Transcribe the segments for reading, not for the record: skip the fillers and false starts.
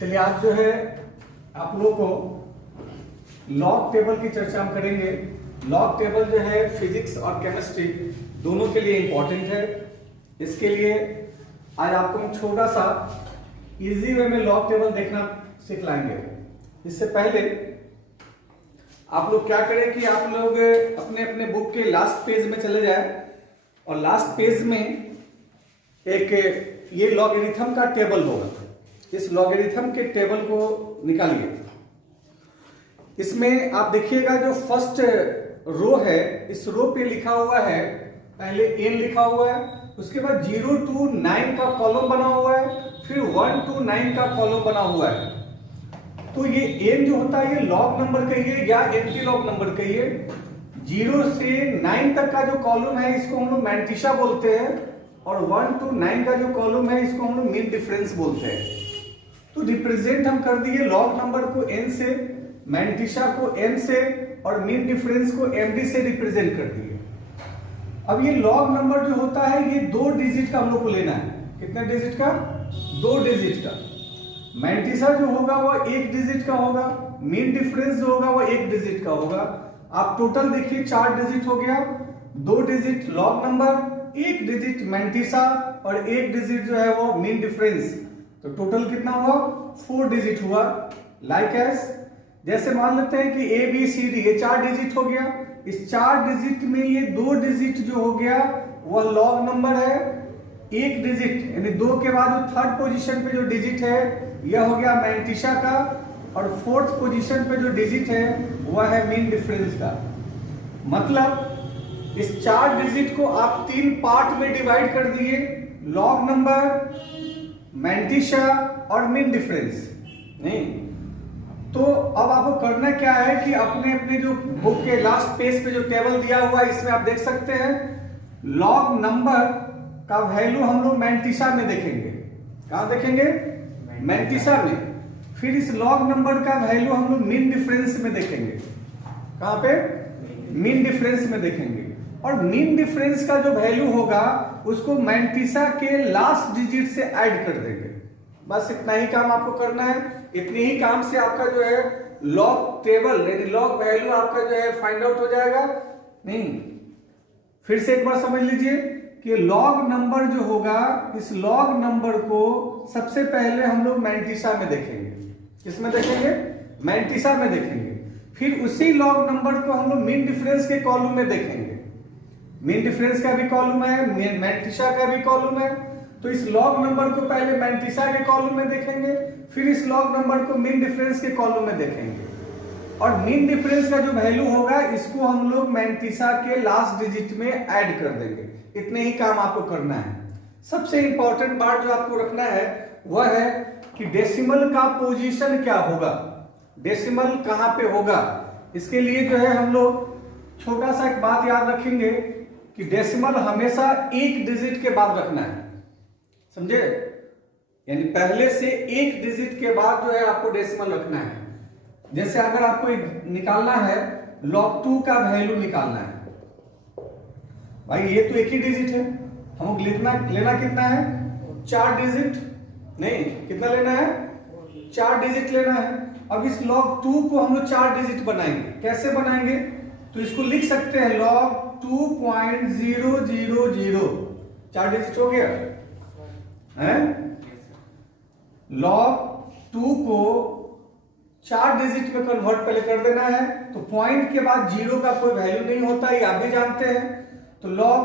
चलिए आज जो है आप लोगों को लॉग टेबल की चर्चा हम करेंगे। लॉग टेबल जो है फिजिक्स और केमिस्ट्री दोनों के लिए इंपॉर्टेंट है। इसके लिए आज आपको हम छोटा सा इजी वे में लॉग टेबल देखना सिखलाएंगे। इससे पहले आप लोग क्या करें कि आप लोग अपने अपने बुक के लास्ट पेज में चले जाए और लास्ट पेज में एक ये लॉगरिथम का टेबल होगा। इस लॉगरिथम के टेबल को निकालिए। इसमें आप देखिएगा जो फर्स्ट रो है, इस रो पे लिखा हुआ है, पहले n लिखा हुआ है, उसके बाद 0 to 9 का कॉलम बना हुआ है, फिर 1 to 9 का कॉलम बना हुआ है। तो ये n जो होता है ये लॉग नंबर कहिए या एंटी लॉग नंबर कहिए। 0 से 9 तक का जो कॉलम है इसको हम लोग मैंटिसा बोलते हैं, और 1 to 9 का जो कॉलम है इसको हम लोग मीन डिफरेंस बोलते हैं। तो रिप्रेजेंट हम कर दिए लॉग नंबर को n से, मैंटिसा को m से और मीन डिफरेंस को md से रिप्रेजेंट कर दिए। अब ये लॉग नंबर जो होता है ये 2 डिजिट का हम लोग को लेना है। कितने डिजिट का? 2 डिजिट का। मैंटिसा जो होगा वो 1 डिजिट का होगा, मीन डिफरेंस जो होगा वो 1 डिजिट का होगा। आप टोटल देखिए 4 डिजिट हो गया। 2 digit log number, 1 digit mantissa और 1 डिजिट जो है वो मीन डिफरेंस। तो टोटल कितना हुआ? 4 डिजिट हुआ। लाइक एज जैसे मान लेते हैं कि ए बी सी डी, ये 4 डिजिट हो गया। इस 4 डिजिट में ये 2 डिजिट जो हो गया वह लॉग नंबर है। 1 डिजिट यानी 2 के बाद जो थर्ड पोजीशन पे जो डिजिट है यह हो गया मैंटिसा का, और फोर्थ पोजीशन पे जो डिजिट है वह है मीन डिफरेंस का। मतलब इस 4 डिजिट को आप 3 पार्ट में डिवाइड कर दिए, लॉग नंबर, मैंटिसा और मीन डिफरेंस। नहीं तो अब आपको करना क्या है कि अपने अपने जो बुक के लास्ट पेज पे जो टेबल दिया हुआ है इसमें आप देख सकते हैं लॉग नंबर का वैल्यू हम लोग मैंटिसा में देखेंगे। कहां देखेंगे? मैंटिसा में। फिर इस लॉग नंबर का वैल्यू हम लोग मीन डिफरेंस में देखेंगे। कहां पे? मीन डिफरेंस में देखेंगे। और मीन डिफरेंस का जो वैल्यू होगा उसको मैंटिसा के लास्ट डिजिट से ऐड कर देंगे। बस इतना ही काम आपको करना है। इतने ही काम से आपका जो है लॉग टेबल यानी लॉग वैल्यू आपका जो है फाइंड आउट हो जाएगा। नहीं, फिर से एक बार समझ लीजिए कि लॉग नंबर जो होगा, इस लॉग नंबर को सबसे पहले हम लोग मैंटिसा में देखेंगे। किसमें देखेंगे? मैंटिसा में देखेंगे। फिर उसी लॉग नंबर को हम लोग मीन डिफरेंस के कॉलम में देखेंगे। मीन डिफरेंस का भी कॉलम है, मैंटिसा का भी कॉलम है। तो इस लॉग नंबर को पहले मैंटिसा के कॉलम में देखेंगे, फिर इस लॉग नंबर को मीन डिफरेंस के कॉलम में देखेंगे। और मीन डिफरेंस का जो वैल्यू होगा इसको हम लोग मैंटिसा के लास्ट डिजिट में ऐड कर देंगे। इतने ही काम आपको करना है। सबसे इंपॉर्टेंट बात जो आपको रखना है वह है कि डेसिमल का पोजीशन क्या होगा, डेसिमल कहां पे होगा। इसके लिए जो है हम लोग छोटा सा एक बात याद रखेंगे कि डेसिमल हमेशा 1 डिजिट के बाद रखना है। समझे? यानी पहले से 1 डिजिट के बाद जो है आपको डेसिमल रखना है। जैसे अगर आपको निकालना है लॉग 2 का वैल्यू निकालना है, भाई ये तो 1 ही डिजिट है, हमको लेना कितना है? 4 डिजिट। नहीं, कितना लेना है? 4 डिजिट लेना है। अब इस लॉग 2 को हम लोग 4 डिजिट बनाएंगे। कैसे बनाएंगे? तो इसको लिख सकते हैं लॉग 2.000। 4 डिजिट हो गया है। लॉग 2 को 4 डिजिट में कन्वर्ट पहले कर देना है। तो पॉइंट के बाद 0 का कोई वैल्यू नहीं होता, ये आप भी जानते हैं। तो log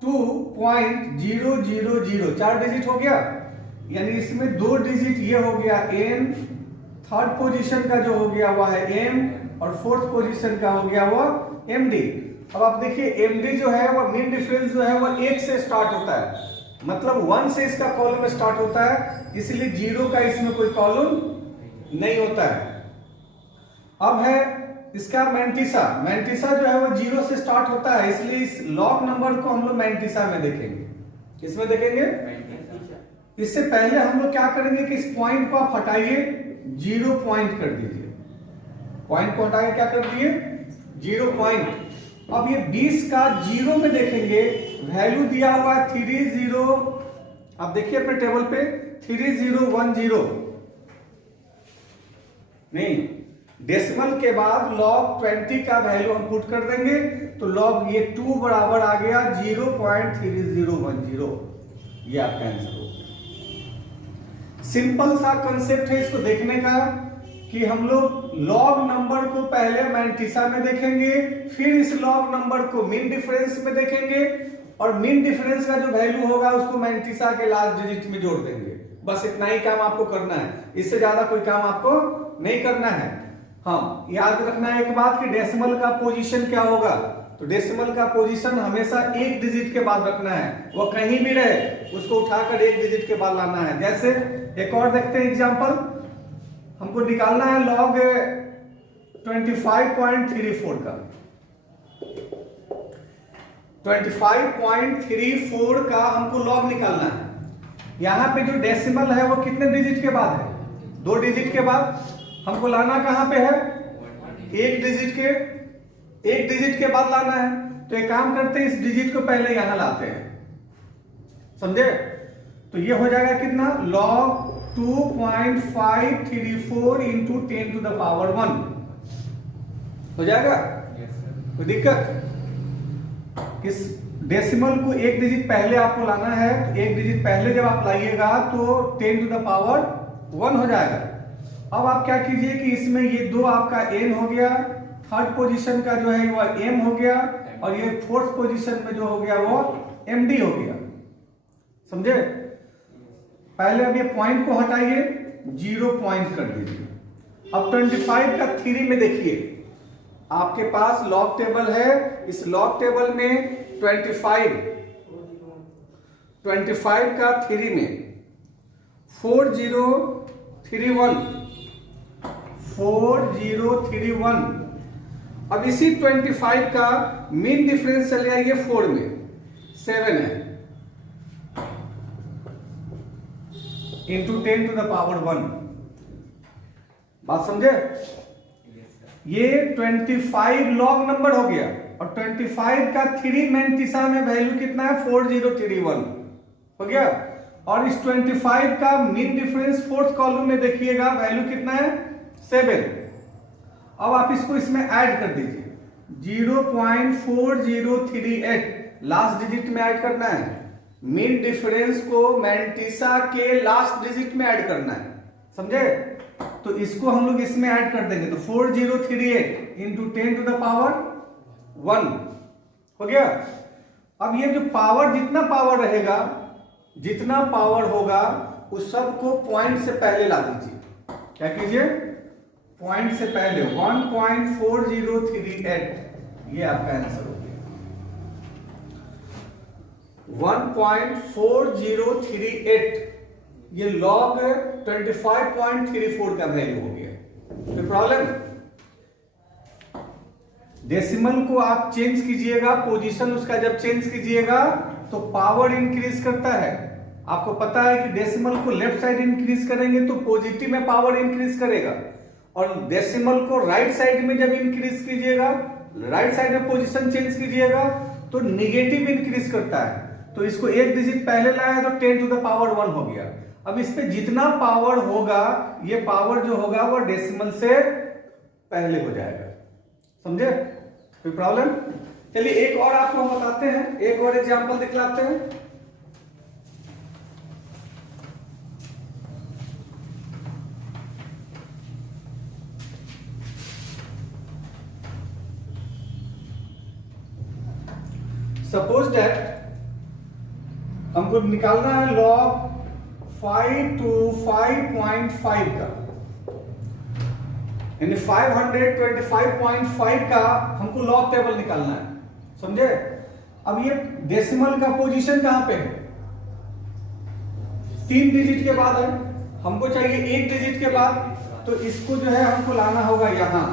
2.000 4 डिजिट हो गया। यानी इसमें 2 डिजिट ये हो गया m, थर्ड पोजीशन का जो हो गया वह है m, और फोर्थ पोजीशन का हो गया वह md। अब आप देखिए md जो है वह मीन डिफरेंस जो है वह 1 से स्टार्ट होता है, मतलब 1 से इसका कॉलम स्टार्ट होता है, इसलिए 0 का इसमें कोई कॉलम नहीं होता है। अब है इसका मैंटिसा। मैंटिसा जो है वो 0 से स्टार्ट होता है, इसलिए इस लॉग नंबर को हम लोग मैंटिसा में देखेंगे। किसमें देखेंगे? इससे पहले हम लोग क्या करेंगे कि इस पॉइंट को आप हटाइए, 0 पॉइंट कर दीजिए। पॉइंट को हटाकर क्या कर दिए? 0 पॉइंट। अब ये 20 का 0 में देखेंगे, वैल्यू दिया हुआ है 30। आप देखिए अपने टेबल पे 3010। नहीं, डेसिमल के बाद log 20 का वैल्यू हम पुट कर देंगे तो log ये 2 बराबर आ गया 0.3010। ये आपका आंसर हो गया। सिंपल सा कंसेप्ट है इसको देखने का कि हम लोग लॉग नंबर को पहले मैंटिसा में देखेंगे, फिर इस लॉग नंबर को मीन डिफरेंस में देखेंगे और मीन डिफरेंस का जो वैल्यू होगा उसको मैंटिसा के लास्ट डिजिट में जोड़ देंगे। बस इतना ही काम आपको करना है, इससे ज्यादा कोई काम आपको नहीं करना है। हाँ, याद रखना है एक बात कि डेसिमल का पोजीशन क्या होगा, तो डेसिमल का पोजीशन हमेशा एक डिजिट के बाद रखना है, वो कहीं भी रहे उसको उठाकर एक डिजिट के बाद लाना है। जैसे एक और देखते हैं एग्जांपल, हमको निकालना है log 25.34 का। 25.34 का हमको log निकालना है। यहां पे जो डेसिमल है वो कितने डिजिट के बाद है, 2 डिजिट के बाद। हमको लाना कहां पे है, एक डिजिट के बाद लाना है। तो एक काम करते हैं, इस डिजिट को पहले यहां लाते हैं, समझे। तो ये हो जाएगा कितना, log 2.534 into 10 to the power 1 हो जाएगा। कोई दिक्कत, इस डेसिमल को एक डिजिट पहले आपको लाना है, तो एक डिजिट पहले जब आप लाइएगा तो 10 टू द पावर 1 हो जाएगा। अब आप क्या कीजिए कि इसमें ये 2 आपका n हो गया, थर्ड पोजीशन का जो है वो m हो गया और ये फोर्थ पोजीशन में जो हो गया वो md हो गया, समझे। पहले अब ये पॉइंट को हटाइए, 0 पॉइंट कर दीजिए। अब 25 का 3 में देखिए, आपके पास लॉग टेबल है, इस लॉग टेबल में 25 का 3 में 4031। अब इसी 25 का मीन डिफरेंस चले आइए 4 में, 7 है इंटू 10 टू द पावर 1। बात समझे। ये 25 लॉग नंबर हो गया और 25 का 3 मैंटिसा में वैल्यू कितना है, 4031 हो गया। और इस 25 का मीन डिफरेंस फोर्थ कॉलम में देखिएगा वैल्यू कितना है, 7। अब आप इसको इसमें ऐड कर दीजिए, 0.4038 लास्ट डिजिट में ऐड करना है। मीन डिफरेंस को मैंटिसा के लास्ट डिजिट में ऐड करना है, समझे। तो इसको हम लोग इसमें ऐड कर देंगे, तो 4038 इंटू 10 टू द पावर 1 हो गया। अब ये जो पावर, जितना पावर होगा उस सब को पॉइंट से पहले ला दीजिए। क्या कीजिए, पॉइंट से पहले 1.4038, ये आपका आंसर हो गया। 1.4038 ये log 25.34 का वैल्यू हो गया। कोई प्रॉब्लम। डेसिमल को आप चेंज कीजिएगा, पोजीशन उसका जब चेंज कीजिएगा तो पावर इंक्रीज करता है। आपको पता है कि डेसिमल को लेफ्ट साइड इंक्रीज करेंगे तो पॉजिटिव में पावर इंक्रीज करेगा, और डेसिमल को राइट साइड में जब इंक्रीज कीजिएगा, राइट साइड में पोजीशन चेंज कीजिएगा तो निगेटिव इंक्रीज करता है। तो इसको एक डिजिट पहले लाया तो 10 टू द पावर 1 हो गया। अब इस पे जितना पावर होगा, ये पावर जो होगा वो डेसिमल से पहले हो जाएगा, समझे। कोई प्रॉब्लम। चलिए एक और आपको हम बताते हैं, एक और एग्जांपल दिखलाते हैं। सपोज दैट हमको निकालना है log 5 to 5.5 का, यानी 525.5 का हमको लॉग टेबल निकालना है, समझे। अब ये डेसिमल का पोजीशन कहां पे है, 3 डिजिट के बाद है, हमको चाहिए 1 डिजिट के बाद। तो इसको जो है हमको लाना होगा यहां,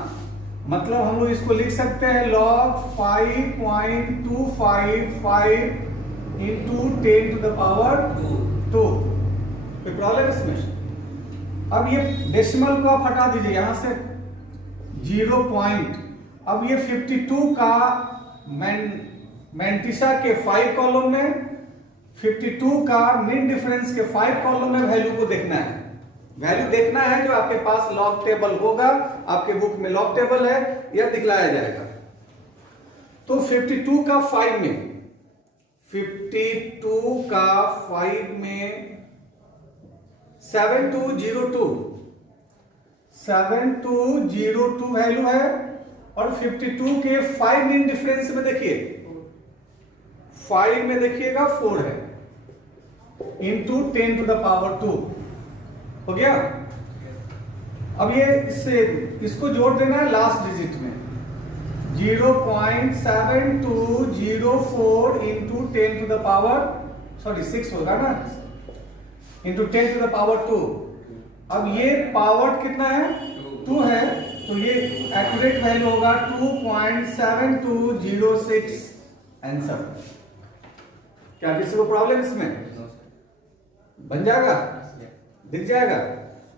मतलब हम लोग इसको लिख सकते हैं log 5.255 into 10 to the power 2। कोई प्रॉब्लम इसमें। अब ये डेसिमल को आप हटा दीजिए यहां से, 0 पॉइंट। अब ये 52 का मैंटिसा के 5 कॉलम में, 52 का मीन डिफरेंस के 5 कॉलम में वैल्यू को देखना है, वैल्यू देखना है जो आपके पास लॉग टेबल होगा, आपके बुक में लॉग टेबल है, यह दिखलाया जाएगा। तो 52 का 5 में, 52 का 5 में 7202 वैल्यू है, और 52 के 5 इन डिफरेंस में देखिए, 5 में देखिएगा 4 है, इंटू 10 टू द पावर 2 हो गया। अब ये इसको जोड़ देना है लास्ट डिजिट में, 0.7204 इंटू 10 टू द पावर 6 होगा ना, इंटू 10 टू द पावर 2। अब ये पावर कितना है, 2 है, तो ये एक्यूरेट वैल्यू होगा 2.7206 आंसर। क्या किसी को प्रॉब्लम इसमें? बन जाएगा, दिख जाएगा।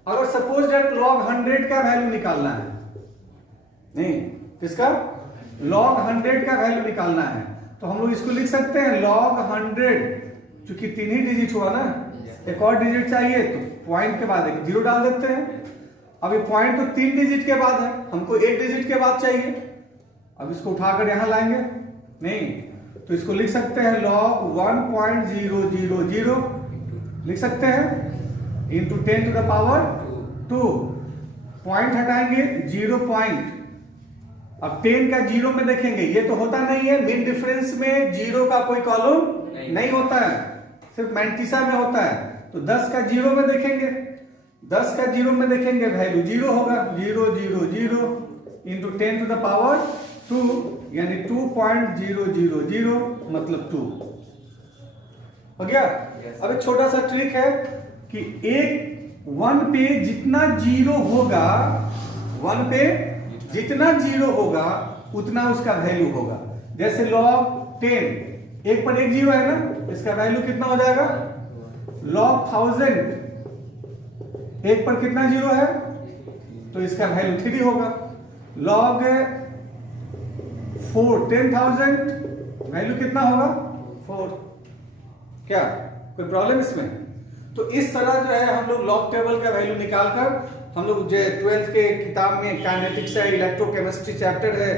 अगर सपोज दैट log 100 का वैल्यू निकालना है, नहीं किसका, log 100 का वैल्यू निकालना है, तो हम लोग इसको लिख सकते हैं log 100, क्योंकि 3 ही डिजिट हुआ ना, एक और डिजिट चाहिए तो पॉइंट के बाद एक जीरो डाल देते हैं। अब ये पॉइंट तो 3 डिजिट के बाद है, हमको 1 डिजिट के बाद चाहिए। अब इसको उठाकर यहां लाएंगे, नहीं तो इसको लिख सकते हैं log 1.000 लिख सकते हैं, into 10 to the power 2। Point हटाएंगे, 0 पॉइंट। अब 10 का 0 में देखेंगे, ये तो होता नहीं है, मीन डिफरेंस में 0 का कोई कॉलम नहीं होता है, सिर्फ मैंटिसा में होता है। तो 10 का 0 में देखेंगे, 10 का 0 में देखेंगे वैल्यू 0 होगा, 0 0 0 इंटू 10 टू द पावर 2, यानी 2.000 मतलब 2 हो गया। अब एक छोटा सा ट्रिक है कि एक 1 पे जितना 0 होगा, 1 पे जितना 0 होगा उतना उसका वैल्यू होगा। जैसे log 10, 1 पर 1 0 है ना, इसका वैल्यू कितना हो जाएगा, log 1000, 1 पर कितना 0 है, तो इसका वैल्यू 3 होगा। log 10,000 वैल्यू कितना होगा, 4। क्या कोई प्रॉब्लम इसमें? तो इस तरह जो है हम लोग लॉग टेबल का वैल्यू निकालकर, हम लोग जो 12th के किताब में काइनेटिक्स है, इलेक्ट्रोकेमिस्ट्री चैप्टर है,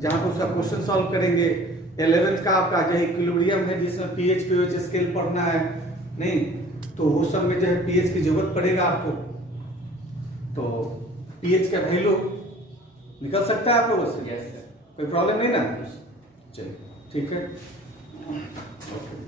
जहां पर उसका क्वेश्चन सॉल्व करेंगे। 11th का आपका जो इक्विलिब्रियम है, जिसमें pH pH स्केल पढ़ना है, नहीं तो वो सब में जो है pH की जरूरत पड़ेगा आपको, तो pH का वैल्यू निकल सकता है आप लोगों से। कोई प्रॉब्लम नहीं ना, चलिए ठीक है, ओके।